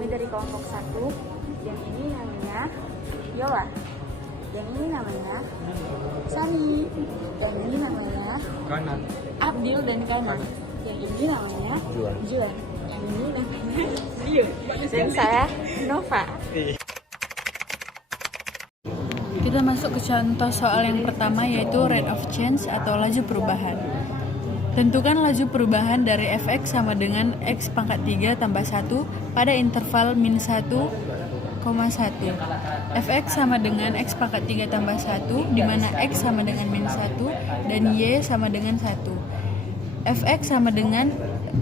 Kami dari kelompok 1. Yang ini namanya Yola. Yang ini namanya Sani. Yang ini namanya Kanan. Abdil dan Kanan. Yang ini namanya Juan. Yang ini namanya Dio. Dan saya Nova. Kita masuk ke contoh soal yang pertama, yaitu rate of change atau laju perubahan. Tentukan laju perubahan dari fx sama dengan x pangkat 3 tambah 1 pada interval min 1,1. Fx sama dengan x pangkat 3 tambah 1, di mana x sama dengan min 1 dan y sama dengan 1. Fx sama dengan,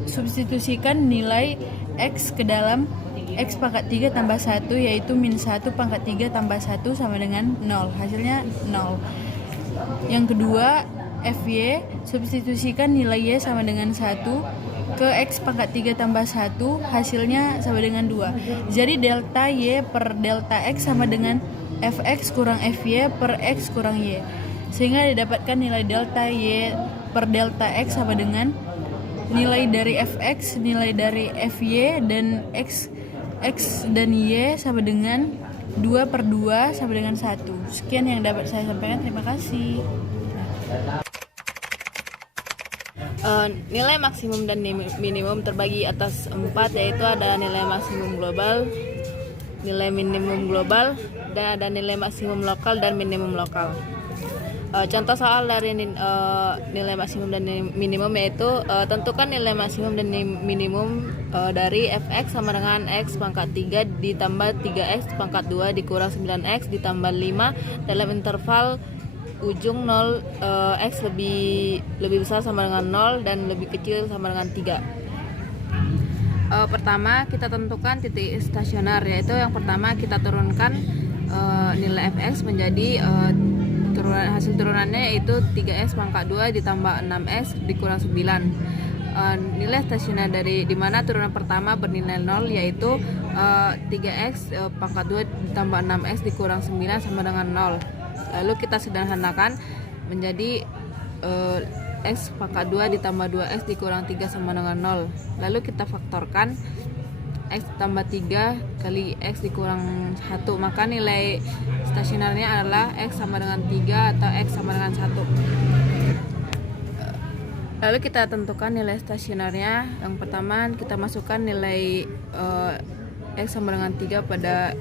substitusikan nilai x ke dalam x pangkat 3 tambah 1, yaitu min 1 pangkat 3 tambah 1 sama dengan 0. Hasilnya 0. Yang kedua, Fy, substitusikan nilai y sama dengan 1 ke x pangkat 3 tambah 1, hasilnya sama dengan 2. Jadi delta y per delta x sama dengan fx kurang fy per x kurang y. Sehingga didapatkan nilai delta y per delta x sama dengan nilai dari fx, nilai dari fy, dan x dan y sama dengan 2 per 2 sama dengan 1. Sekian yang dapat saya sampaikan. Terima kasih. Nilai maksimum dan minimum terbagi atas 4, yaitu ada nilai maksimum global, nilai minimum global, dan ada nilai maksimum lokal dan minimum lokal. Contoh soal dari nilai maksimum dan minimum, yaitu tentukan nilai maksimum dan minimum dari fx sama dengan x pangkat 3 ditambah 3x pangkat 2 dikurang 9x ditambah 5 dalam interval ujung 0, x lebih besar sama dengan 0 dan lebih kecil sama dengan 3. Pertama, kita tentukan titik stasioner, yaitu yang pertama kita turunkan nilai fx menjadi hasil turunannya yaitu 3x pangkat 2 ditambah 6x dikurang 9. Nilai stasioner dari dimana turunan pertama bernilai 0, yaitu 3x pangkat 2 ditambah 6x dikurang 9 sama dengan 0. Lalu kita sederhanakan menjadi x pangkat 2 ditambah 2x dikurang 3 sama dengan 0. Lalu kita faktorkan x tambah 3 kali x dikurang 1, maka nilai stasionernya adalah x sama dengan 3 atau x sama dengan 1. Lalu kita tentukan nilai stasionernya. Yang pertama kita masukkan nilai x sama dengan 3 pada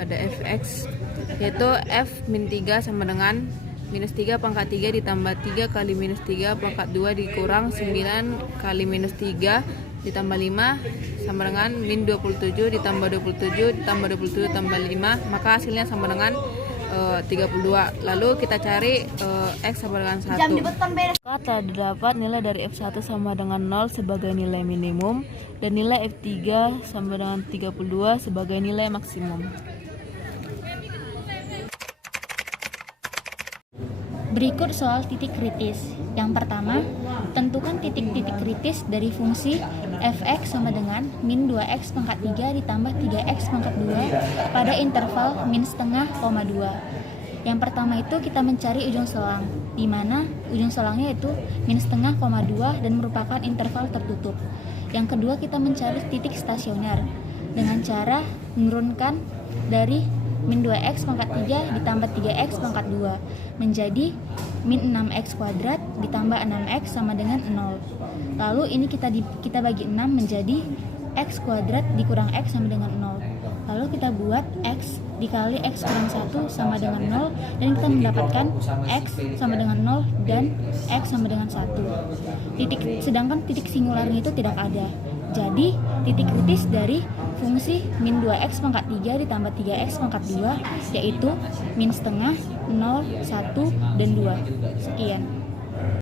fx, yaitu f min 3 sama dengan minus 3 pangkat 3 ditambah 3 kali minus 3 pangkat 2 dikurang 9 kali minus 3 ditambah 5 sama dengan min 27 ditambah 27 ditambah 27 tambah 5, maka hasilnya sama dengan 32. Lalu kita cari x sama dengan 1. Maka telah didapat nilai dari f1 sama dengan 0 sebagai nilai minimum dan nilai f3 sama dengan 32 sebagai nilai maksimum. Berikut soal titik kritis. Yang pertama, tentukan titik-titik kritis dari fungsi fx sama dengan min 2x pangkat 3 ditambah 3x pangkat 2 pada interval min setengah, 2. Yang pertama itu kita mencari ujung selang, di mana ujung selangnya itu min setengah, 2 dan merupakan interval tertutup. Yang kedua, kita mencari titik stasioner dengan cara menurunkan dari min 2x pangkat 3 ditambah 3x pangkat 2 menjadi min 6x kuadrat ditambah 6x sama dengan 0. Lalu ini kita bagi 6 menjadi x kuadrat dikurang x sama dengan 0. Lalu kita buat x dikali x kurang 1 sama dengan 0, dan kita mendapatkan x sama dengan 0 dan x sama dengan 1. Sedangkan titik singularnya itu tidak ada. Jadi titik kritis dari fungsi min 2x pangkat 3 ditambah 3x pangkat 2 yaitu min setengah, 0, 1, dan 2. Sekian.